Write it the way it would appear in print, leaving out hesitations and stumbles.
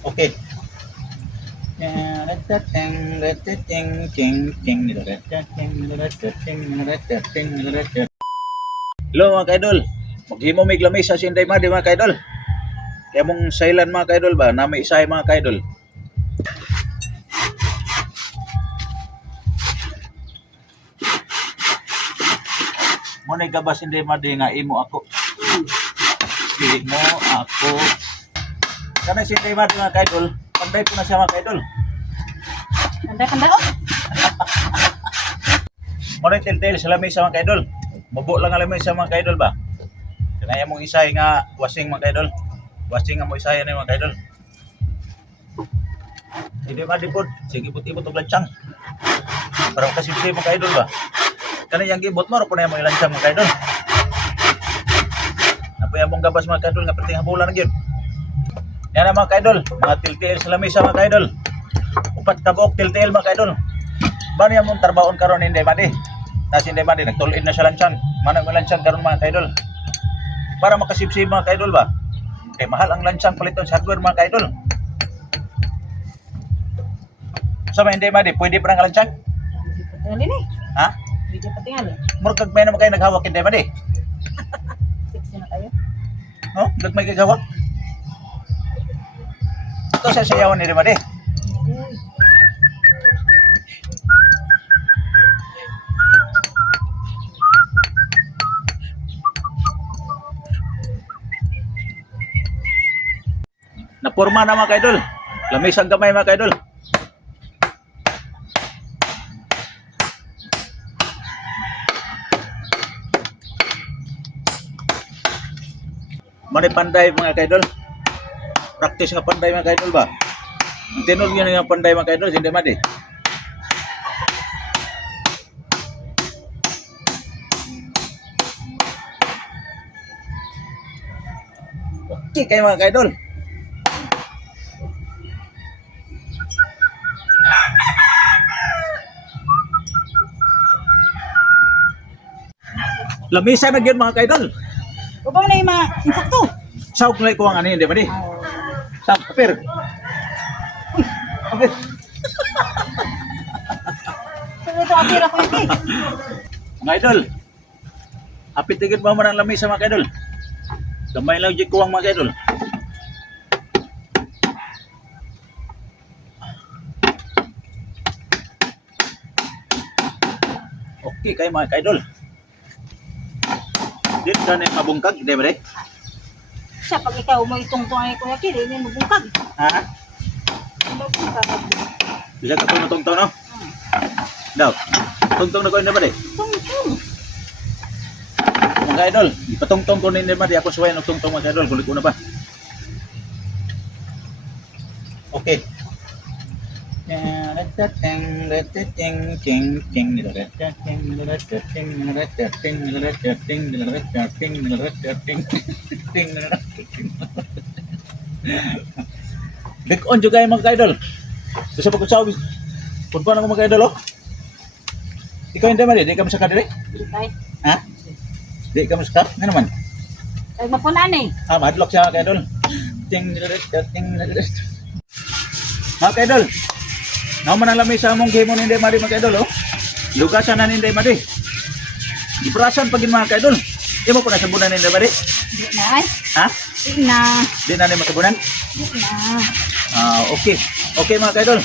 Okay. Hello mga kaidol. Maghimo mig lamis sa Sinday Madi mga kaidol. Kaya mong sailan mga kaidol ba? Na may isahay mga kaidol. Muna gabas Sinday Madi nga imo ako. Imo ako. Kana Sinday Madi mga kaidol. Panday po na siya mga kaidol. Kanda oh. Muna tel-tel sa lamisa mga kaidol. Mabuo lang ang lamisa mga kaidol ba? Kanaya mong isahay nga wasing mga kaidol. Wasing nga mo isahay na mga kaidol. Hindi madipod. Sige ibot-ibot og lantsang. Para makasipsip mga kaidol ba? Kanaya yang gibot mo ro po na yung lantsang mga kaidol. Napoy among gabas mga kaidol nga perting habulan na gyud. Yan na mga kaidol, mga tel-tel sa lamisa mga kaidol. Upat ka buok tel-tel mga kaidol. Bano yung mong trabaon karon hindi madi? Nas hindi madi, nagtulid na siya lantsang. Manang lantsang karon mga kaidol. Para makasipsip mga kaidol ba? Kaya mahal ang lantsang paliton sa hardware mga kaidol. So may hindi madi, pwede pa ng lantsang? Hindi pa tingali ni. Ha? Hindi pa tingali. Murag kagmay naman kayo naghawak hindi madi? Sexy na kayo. No? Gagmay kayo hawak? Ito sa sayawan ni madi. Uy. Napurma na mga kaidol. Lamis ang gamay mga kaidol. Mani panday mga kaidol. Practice nga panday mga kaidol ba? Ang tinod nyo nga panday mga kaidol, hindi madi. Okay kayo mga kaidol. Lamisa na gyud mga kaidol. Ubaw na yung mga insakto. Saog na ko ang ano hindi madi. Saog kapir. Kapir. So ito apira ko yun eh. Mga idol. Hapit tigid mo man ang lamisa mga kaidol. Gamay lang gyud kuwang mga kaidol. Okay kayo mga kaidol. Dito ka na yung mabungkag, hindi ba rin? Siya pag ikaw mo itong-tong ay kuya kiri, hindi mo bungkag. Ha? Hindi mo bungkag. Bisa ka kung natungtong, no? Daw, tungtong na ko hindi ba rin? Tong-tong. Mga idol, ipatungtong ko na hindi ba rin? Ako suwayan ng tungtong mga idol, kulit ko na pa. Okay. Dik-on juga yung mga ka-idol. Gusto pa ko sabi. Kung paano ko mga ka-idol, oh? Ikaw hindi man, di ka masaka dili? Ikay. Ha? Di ka masaka? Nga naman? Ay mapunan eh. Madlock siya mga ka-idol. Mga ka-idol, naman ang lamay sa among game mo hindi madi mga ka-idol, oh. Lugasan na hindi madi. Iprasan pagin mga ka-idol. Imo po na sabunan hindi madi? Hindi na ay. Ha? Hindi na. Di na ni masabunan? Hindi na. Okay. Okay mga ka-idol.